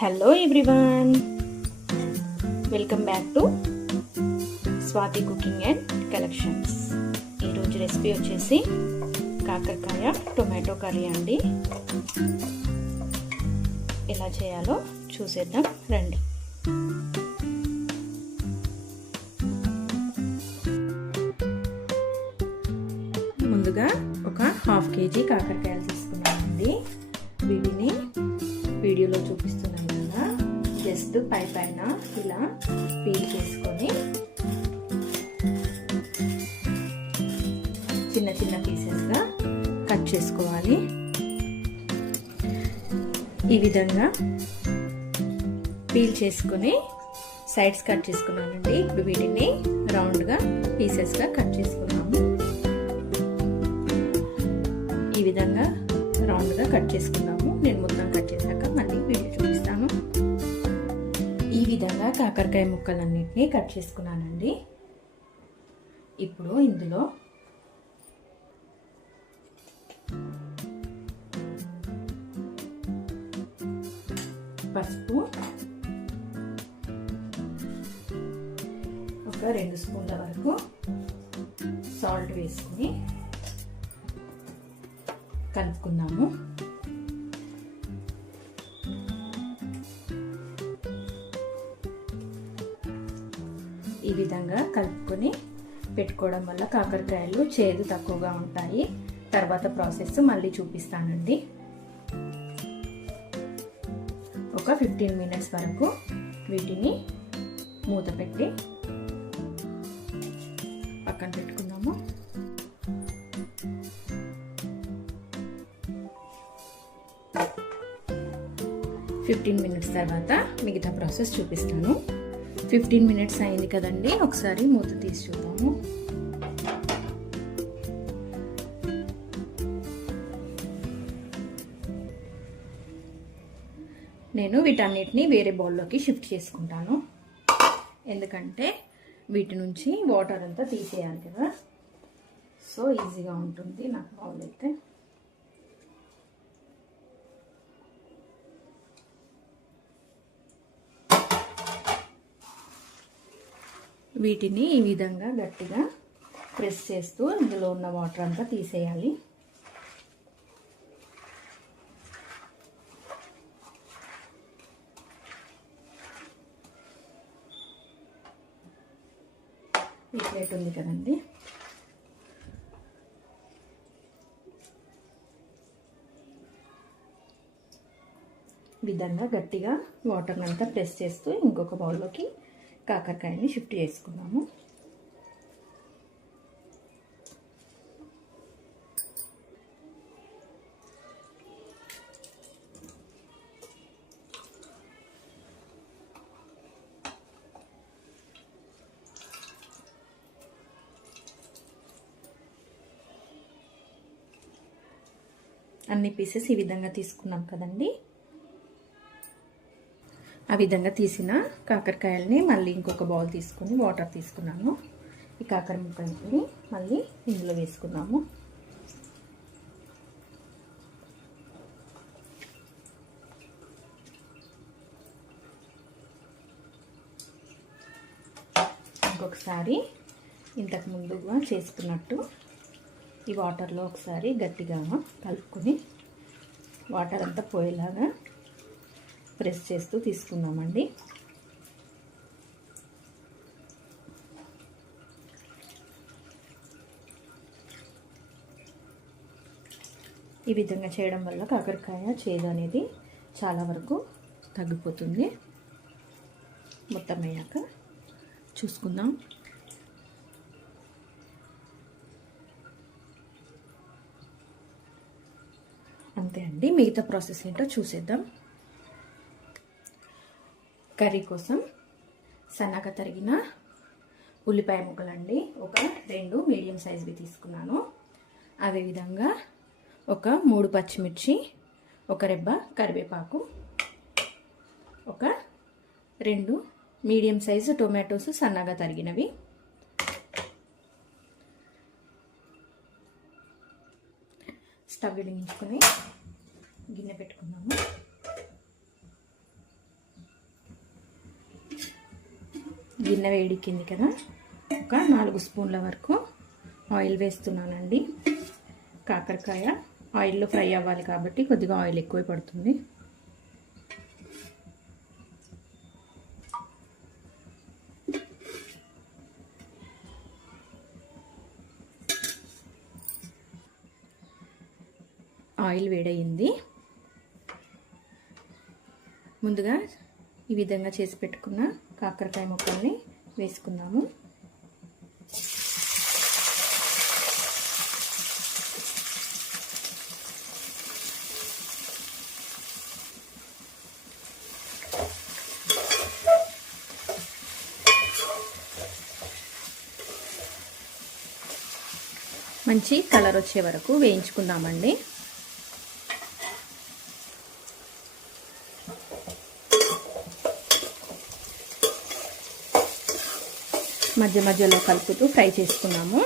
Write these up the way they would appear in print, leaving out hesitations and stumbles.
Hello everyone, welcome back to Swathi cooking and collections. ఈరోజు recipe వచ్చేసి కాకరకాయ టొమాటో కర్రీ అండి. ఎలా చేయాలో చూసేద్దాం రండి. ముందుగా ఒక హాఫ్ కేజీ కాకరకాయలు తీసుకున్నామండి. వీటిని వీడియోలో చూపిస్తున్నాను కదా, జస్ట్ పైన ఇలా పీల్ చేసుకొని చిన్న చిన్న పీసెస్గా కట్ చేసుకోవాలి. ఈ విధంగా పీల్ చేసుకొని సైడ్స్ కట్ చేసుకున్నానండి. ఇప్పుడు వీటిని రౌండ్గా పీసెస్గా కట్ చేసుకున్నాము. ఈ విధంగా రౌండ్గా కట్ చేసుకున్నాము. నేను మొత్తం కట్ చేశాక మళ్ళీ వీడియో చూపిస్తాను. ఈ విధంగా కాకరకాయ ముక్కలన్నిటినీ కట్ చేసుకున్నానండి. ఇప్పుడు ఇందులో పసుపు, ఒక 2 స్పూన్ల వరకు సాల్ట్ వేసుకుని కలుపుకుందాము. ఈ విధంగా కలుపుకొని పెట్టుకోవడం వల్ల కాకరకాయలు చేదు తక్కువగా ఉంటాయి. తర్వాత ప్రాసెస్ మళ్ళీ చూపిస్తానండి. ఒక 15 మినిట్స్ వరకు వీటిని మూత పెట్టి పక్కన పెట్టుకుందాము. ఫిఫ్టీన్ మినిట్స్ తర్వాత మిగతా ప్రాసెస్ చూపిస్తాను. 15 మినిట్స్ అయింది కదండి, ఒకసారి మూత తీసి చూద్దాము. నేను వీటన్నిటిని వేరే బౌల్లోకి షిఫ్ట్ చేసుకుంటాను, ఎందుకంటే వీటి నుంచి వాటర్ అంతా తీసేయాలి కదా, సో ఈజీగా ఉంటుంది నాకు బౌల్ అయితే. వీటిని ఈ విధంగా గట్టిగా ప్రెస్ చేస్తూ ఇందులో ఉన్న వాటర్ అంతా తీసేయాలి. ఈ ప్లేట్ ఉంది కదండి, విధంగా గట్టిగా వాటర్ అంతా ప్రెస్ చేస్తూ ఇంకొక బౌల్లోకి కాకరకాయని షిఫ్ట్ చేసుకున్నాము. అన్ని పీసెస్ ఈ విధంగా తీసుకున్నాం కదండి. ఆ విధంగా తీసిన కాకరకాయలని మళ్ళీ ఇంకొక బౌల్ తీసుకొని వాటర్ తీసుకున్నాను. ఈ కాకర ముక్కల్ని మళ్ళీ ఇందులో వేసుకున్నాము. ఇంకొకసారి ఇంతకు ముందుగా చేసుకున్నట్టు ఈ వాటర్లో ఒకసారి గట్టిగా కలుపుకొని వాటర్ అంతా పోయేలాగా ప్రెస్ చేస్తూ తీసుకున్నామండి. ఈ విధంగా చేయడం వల్ల కాకరకాయ చేదు అనేది చాలా వరకు తగ్గిపోతుంది. మొత్తం అయ్యాక చూసుకుందాం. అంతే అండి, మిగతా ప్రాసెస్ ఏంటో చూసేద్దాం. కర్రీ కోసం సన్నగా తరిగిన ఉల్లిపాయ ముక్కలండి, ఒక 2 మీడియం సైజ్వి తీసుకున్నాను. అదేవిధంగా ఒక 3 పచ్చిమిర్చి, ఒక రెబ్బ కరివేపాకు, ఒక 2 మీడియం సైజు టొమాటోస్ సన్నగా తరిగినవి, స్టవ్ వెలిగించుకొని గిన్నె పెట్టుకున్నాము. గిన్నె వేడికింది కదా, ఒక 4 స్పూన్ల వరకు ఆయిల్ వేస్తున్నానండి. కాకరకాయ ఆయిల్లో ఫ్రై అవ్వాలి కాబట్టి కొద్దిగా ఆయిల్ ఎక్కువ పడుతుంది. ఆయిల్ వేడయింది. ముందుగా ఈ విధంగా చేసి పెట్టుకున్న కాకరకాయ ముక్కల్ని వేసుకుందాము. మంచి కలర్ వచ్చే వరకు వేయించుకుందామండి. మధ్య మధ్యలో కలుపుతూ ఫ్రై చేసుకున్నాము.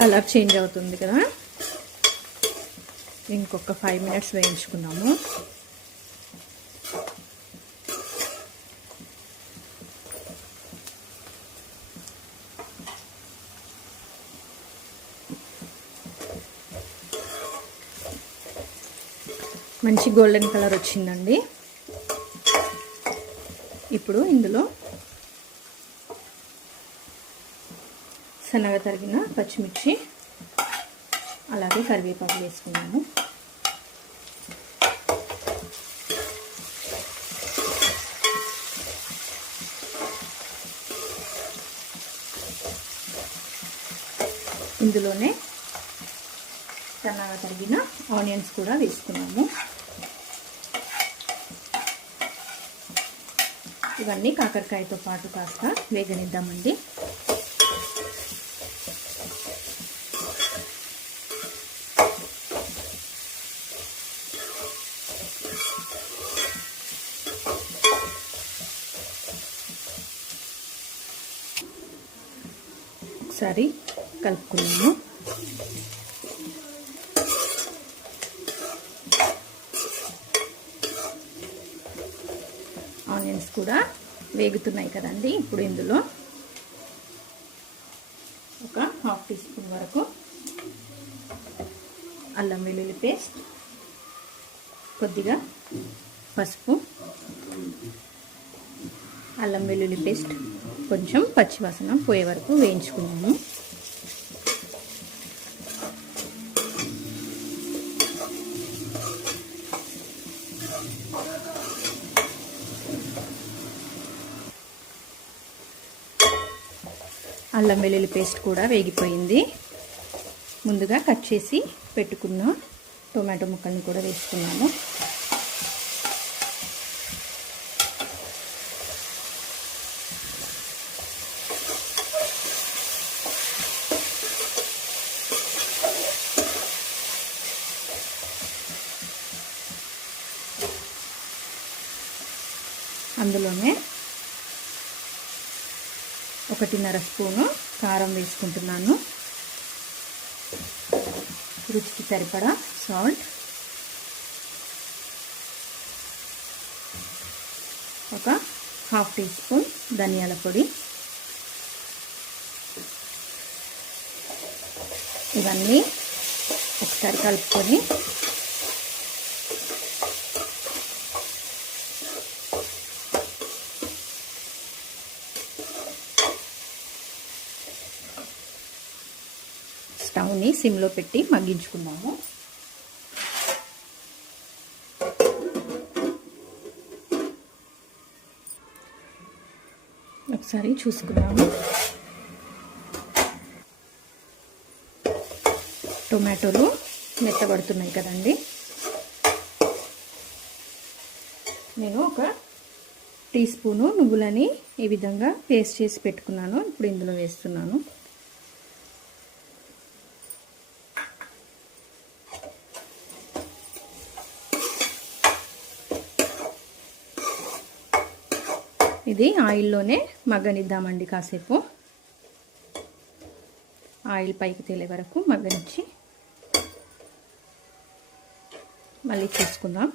కలర్ చేంజ్ అవుతుంది కదా, ఇంకొక 5 మినిట్స్ వేయించుకున్నాము. మంచి గోల్డెన్ కలర్ వచ్చిందండి. ఇప్పుడు ఇందులో సన్నగా తరిగిన పచ్చిమిర్చి అలాగే కరివేపాకు వేసుకున్నాము. ఇందులోనే సన్నగా తరిగిన ఆనియన్స్ కూడా వేసుకున్నాము. ఇవన్నీ కాకరకాయతో పాటు కాస్త వేగనిద్దామండి. ఒకసారి కలుపుకున్నాము. ఆనియన్స్ కూడా వేగుతున్నాయి కదండి. ఇప్పుడు ఇందులో ఒక 1/2 టీ స్పూన్ వరకు అల్లం వెల్లుల్లి పేస్ట్, కొద్దిగా పసుపు, అల్లం వెల్లుల్లి పేస్ట్ కొంచెం పచ్చివాసన పోయే వరకు వేయించుకున్నాము. అల్లం వెల్లుల్లి పేస్ట్ కూడా వేగిపోయింది. ముందుగా కట్ చేసి పెట్టుకున్న టొమాటో ముక్కల్ని కూడా వేసుకున్నాము. అందులోనే 1.5 స్పూను కారం వేసుకుంటున్నాను. రుచికి సరిపడా సాల్ట్, ఒక 1/2 టీ స్పూన్ ధనియాల పొడి. ఇవన్నీ ఒకసారి కలుపుకొని స్టవ్ని సిమ్లో పెట్టి మగ్గించుకున్నాము. ఒకసారి చూసుకున్నాము. టొమాటోలు మెత్తబడుతున్నాయి కదండి. నేను ఒక టీ స్పూను నువ్వులని ఈ విధంగా పేస్ట్ చేసి పెట్టుకున్నాను. ఇప్పుడు ఇందులో వేస్తున్నాను. ఇది ఆయిల్లోనే మగ్గనిద్దామండి కాసేపు. ఆయిల్ పైకి తేలే వరకు మగ్గనిచ్చి మళ్ళీ చూసుకుందాం.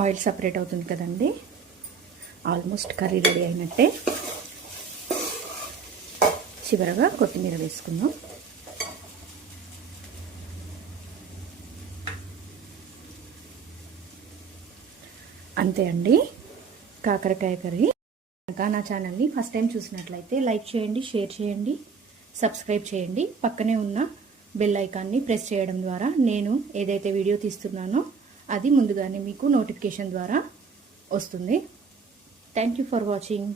ఆయిల్ సపరేట్ అవుతుంది కదండి, ఆల్మోస్ట్ కర్రీ రెడీ అయినట్టే. చివరగా కొత్తిమీర వేసుకుందాం. అంతే అండి, కాకరకాయ కర్రీ. ఇంకా నా ఛానల్ని ఫస్ట్ టైం చూసినట్లయితే లైక్ చేయండి, షేర్ చేయండి, సబ్స్క్రైబ్ చేయండి. పక్కనే ఉన్న బెల్ ఐకాన్ని ప్రెస్ చేయడం ద్వారా నేను ఏదైతే వీడియో తీస్తున్నానో అది ముందుగానే మీకు నోటిఫికేషన్ ద్వారా వస్తుంది. Thank you for watching.